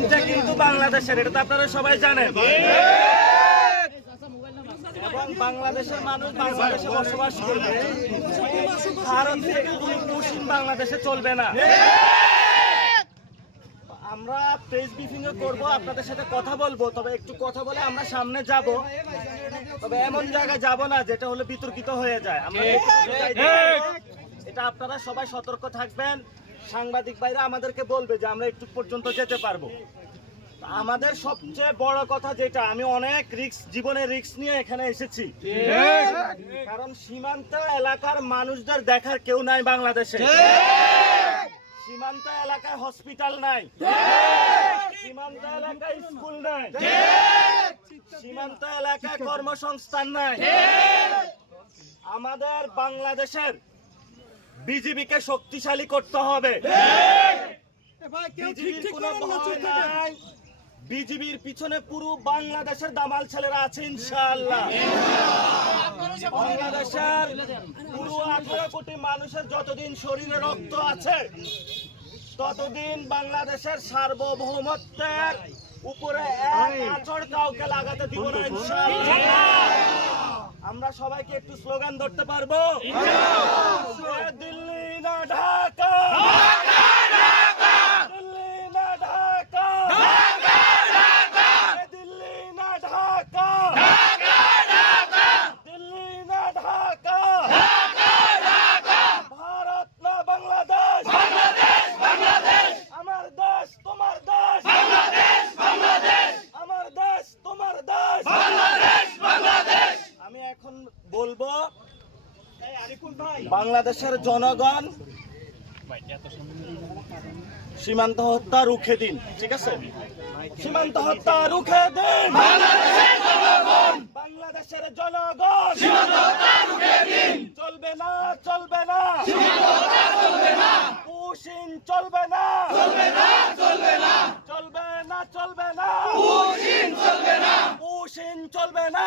জমিনটা কিন্তু বাংলাদেশের, এটা তো আপনারা সবাই জানেন। এবং বাংলাদেশের মানুষ বাংলাদেশে বসবাস করবে, ভারত থেকে কোনো মেশিন বাংলাদেশে চলবে না। আমরা প্রেস ব্রিফিং করবো, আপনাদের সাথে কথা বলবো, তবে একটু কথা বলে আমরা সামনে যাব, তবে এমন জায়গায় যাব না যেটা হলো বিতর্কিত হয়ে যায়। আমরা এটা আপনারা সবাই সতর্ক থাকবেন। সাংবাদিক ভাইরা আমাদেরকে বলবে যে আমরা একটু পর্যন্ত যেতে পারবো। আমাদের সবচেয়ে বড় কথা যেটা, আমি অনেক রিস্ক, জীবনের রিস্ক নিয়ে এখানে এসেছি, কারণ সীমান্ত এলাকার মানুষদের দেখার কেউ নাই বাংলাদেশে। সীমান্ত এলাকায় হসপিটাল নাই, সীমান্ত এলাকায় স্কুল নাই, সীমান্ত এলাকায় কর্মসংস্থান নাই। আমাদের বাংলাদেশের বিজিবিকে শক্তিশালী করতে হবে। বিজিবির পিছনে পুরো বাংলাদেশের দামাল ছেলেরা আছে ইনশাআল্লাহ। বাংলাদেশের পুরো 18 কোটি মানুষের যতদিন শরীরে রক্ত আছে, ততদিন বাংলাদেশের সার্বভৌমত্বের উপরে এক আঁচড় কাউকে লাগাতে দিব না ইনশাআল্লাহ। আমরা সবাইকে একটু স্লোগান ধরতে পারবো? দিল্লি না ঢাকা, দিল্লি না ঢাকা, দিল্লি না ঢাকা, দিল্লি না ঢাকা, ভারত না বাংলাদেশ, আমার দেশ তোমার দেশ, আমার দেশ তোমার দেশ। আমি এখন বলবো, বাংলাদেশের জনগণ সীমান্ত হত্যা রুখে দিন, ঠিক আছে? সীমান্ত হত্যা রুখে দিন, বাংলাদেশের জনগণ চলবে না, চলবে না, পুশিং চলবে না, চলবে না, চলবে না, চলবে না, পুশিং চলবে না, পুশিং চলবে না।